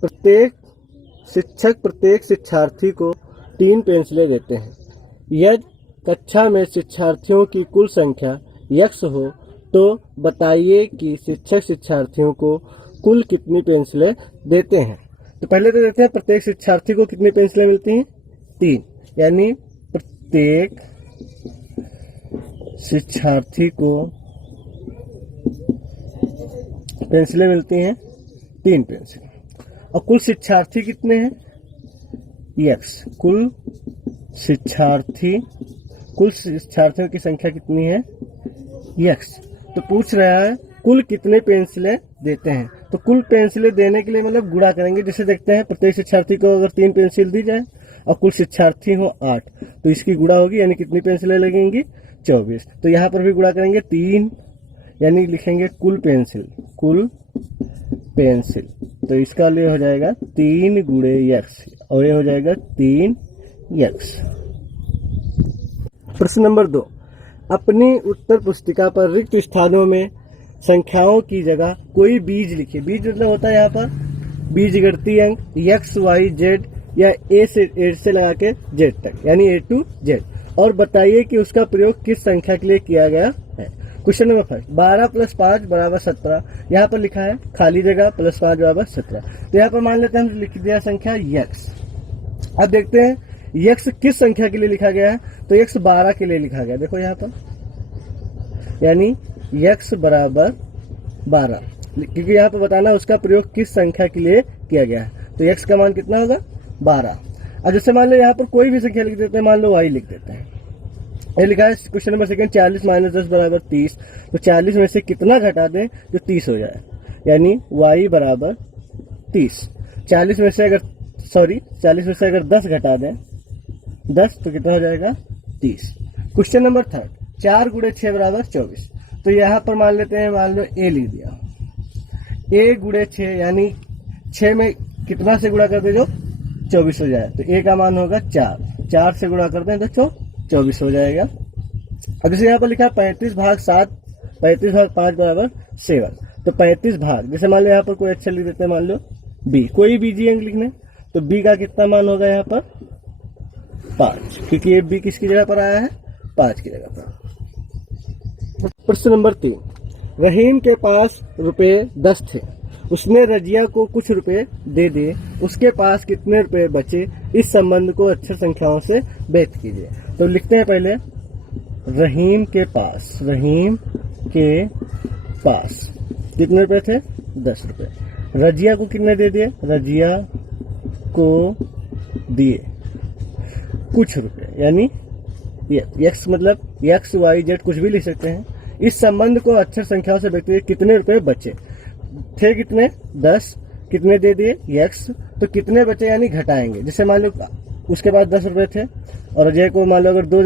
प्रत्येक शिक्षक प्रत्येक शिक्षार्थी को 3 पेंसिलें देते हैं। यदि कक्षा में शिक्षार्थियों की कुल संख्या x हो तो बताइए कि शिक्षक शिक्षार्थियों को कुल कितनी पेंसिलें देते हैं। तो पहले तो देते हैं प्रत्येक शिक्षार्थी को कितनी पेंसिलें मिलती हैं, 3, यानी प्रत्येक शिक्षार्थी को पेंसिलें मिलती हैं 3 पेंसिल। और कुल शिक्षार्थी कितने हैं, x। कुल शिक्षार्थियों की संख्या कितनी है, x। तो पूछ रहा है कुल कितने पेंसिलें देते हैं। तो कुल पेंसिलें देने के लिए मतलब गुणा करेंगे। जैसे देखते हैं प्रत्येक शिक्षार्थी को अगर 3 पेंसिल दी जाए और कुल शिक्षार्थी हो 8 तो इसकी गुणा होगी, यानी कितनी पेंसिलें लगेंगी, 24। तो यहाँ पर भी गुणा करेंगे 3, यानी लिखेंगे कुल पेंसिल। तो इसका लिए हो जाएगा 3 गुणे x और ये हो जाएगा 3x। प्रश्न नंबर 2, अपनी उत्तर पुस्तिका पर रिक्त स्थानों में संख्याओं की जगह कोई बीज लिखिए। बीज मतलब होता है यहाँ पर बीजगणितीय अंक x, y, z या a से लगा के z तक, यानी a to z, और बताइए कि उसका प्रयोग किस संख्या के लिए किया गया है। Question number 5, 12 + 5 = 17। यहाँ पर लिखा है खाली जगह +5 = 17। तो यहाँ पर मान लेते हैं हम लिख दिया संख्या x। अब देखते हैं x किस संख्या के लिए लिखा गया है। तो x 12 के लिए लिखा गया, देखो यहाँ पर, यानी x = 12, क्योंकि यहाँ पर बताना उसका प्रयोग किस संख्या के लिए किया गया है। तो x का मान कितना होगा, 12। अब जैसे मान लो यहाँ पर कोई भी संख्या लिख देते हैं, मान लो y लिख देते हैं। ये लिखा है क्वेश्चन नंबर 2, 40 - 10 = 30। तो 40 में से कितना घटा दें जो 30 हो जाए, यानी y = 30। 40 में से अगर 10 घटा दें 10 तो कितना हो जाएगा, 30। Question number 3, 4 × 6 = 24। तो यहाँ पर मान लेते हैं, मान लो a लिख दिया, a × 6 यानी 6 में कितना से गुणा कर दे जो 24 हो जाए। तो a का मान होगा 4 से गुणा कर दें तो 24 हो जाएगा। अब जैसे यहाँ पर लिखा है 35 भाग 7, 35 भाग 5 = 7। तो 35 भाग, जैसे मान लो यहाँ पर कोई अच्छा लिख देते हैं, मान लो b, कोई बीजीय अंक लिखने, तो b का कितना मान होगा यहाँ पर, 5, क्योंकि ये b किसकी जगह पर आया है, 5 की जगह पर। प्रश्न नंबर 3, रहीम के पास रुपए 10 थे, उसने रजिया को कुछ रुपए दे दिए, उसके पास कितने रुपए बचे, इस संबंध को अक्षर संख्याओं से व्यक्त कीजिए। तो लिखते हैं पहले रहीम के पास कितने रुपए थे, 10 रुपए। रजिया को कितने दे दिए, रजिया को दिए कुछ रुपए, यानी x मतलब x, y, z कुछ भी लिख सकते हैं। इस संबंध को अक्षर संख्याओं से व्यक्त कीजिए, कितने रुपए बचे थे, कितने, 10, कितने दे दिए, x, तो कितने बचे यानी घटाएंगे। जैसे मान लो उसके पास 10 रुपए थे और अजय को मान लो अगर 2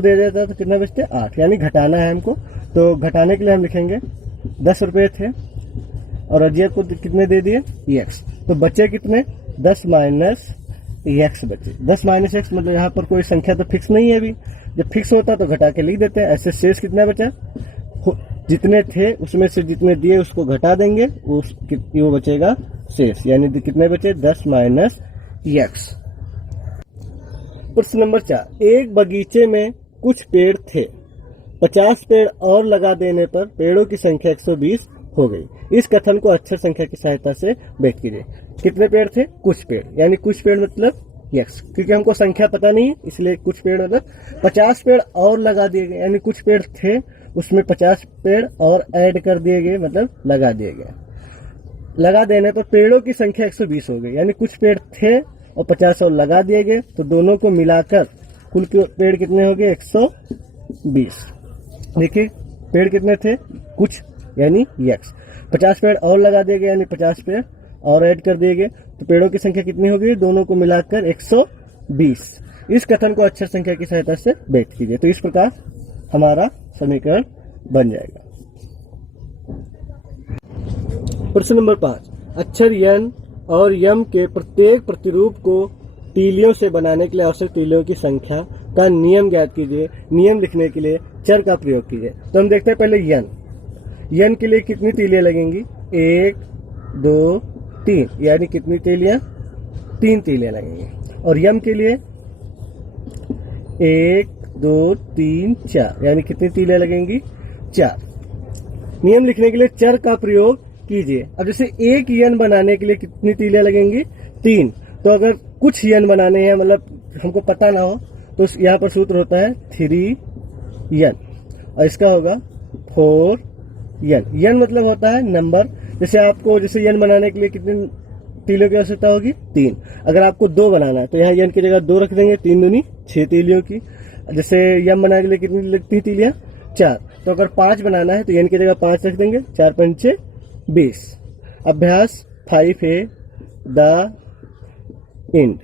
दे देता तो कितना बचते, 8, यानी घटाना है हमको। तो घटाने के लिए हम लिखेंगे 10 रुपए थे और अजय को कितने दे दिए, x, तो बचे कितने, 10 - x बचे। 10 - x मतलब यहाँ पर कोई संख्या तो फिक्स नहीं है अभी, जब फिक्स होता तो घटा के लिख देते हैं। ऐसे शेष कितना बचा, जितने थे उसमें से जितने दिए उसको घटा देंगे, वो बचेगा शेष, यानी कितने बचे, 10 - x। प्रश्न नंबर 4, एक बगीचे में कुछ पेड़ थे, 50 पेड़ और लगा देने पर पेड़ों की संख्या 120 हो गई। इस कथन को अक्षर संख्या की सहायता से व्यक्त कीजिए। कितने पेड़ थे, कुछ पेड़, यानी कुछ पेड़ मतलब x, क्योंकि हमको संख्या पता नहीं है इसलिए कुछ पेड़ मतलब 50 पेड़ और लगा दिए गए, यानी कुछ पेड़ थे उसमें 50 पेड़ और ऐड कर दिए गए, मतलब लगा दिए गए। लगा देने पर पेड़ों की संख्या 120 हो गई, यानी कुछ पेड़ थे और 50 और लगा दिए गए, तो दोनों को मिलाकर कुल पेड़ कितने हो गए, 120। देखिए पेड़ कितने थे, कुछ, यानी x, 50 पेड़ और लगा दिए गए, यानी 50 पेड़ और ऐड कर दिए गए, तो पेड़ों की संख्या कितनी हो गई, दोनों को मिलाकर 120। इस कथन को अक्षर संख्या की सहायता से व्यक्त कीजिए। तो इस प्रकार हमारा समीकरण बन जाएगा। प्रश्न नंबर 5, अक्षर यन और यम के प्रत्येक प्रतिरूप को तीलियों से बनाने के लिए आवश्यक तीलियों की संख्या का नियम ज्ञात कीजिए। नियम लिखने के लिए चर का प्रयोग कीजिए। तो हम देखते हैं पहले यन के लिए कितनी तीलियां लगेंगी, 1, 2, 3, यानी कितनी तीलियां? 3 तीलियां लगेंगी। और यम के लिए 1 2 3 4, यानी कितनी तीलियां लगेंगी? 4। नियम लिखने के लिए चर का प्रयोग कीजिए। अब जैसे एक यन बनाने के लिए कितनी तीलियां लगेंगी? 3। तो अगर कुछ यन बनाने हैं, मतलब हमको पता ना हो, तो यहाँ पर सूत्र होता है 3 यन, और इसका होगा 4 यन। यन मतलब होता है नंबर। जैसे आपको जैसे यन बनाने के लिए कितनी तीलियों की आवश्यकता होगी? 3। अगर आपको 2 बनाना है तो यहाँ यन की जगह 2 रख देंगे, 3 दूनी 6 तीलियों की। जैसे यम बनाने के लिए कितनी लगती है तीलियां? 4। तो अगर 5 बनाना है तो यन की जगह 5 रख देंगे, 4 पंचे 20। अभ्यास 5A द एंड।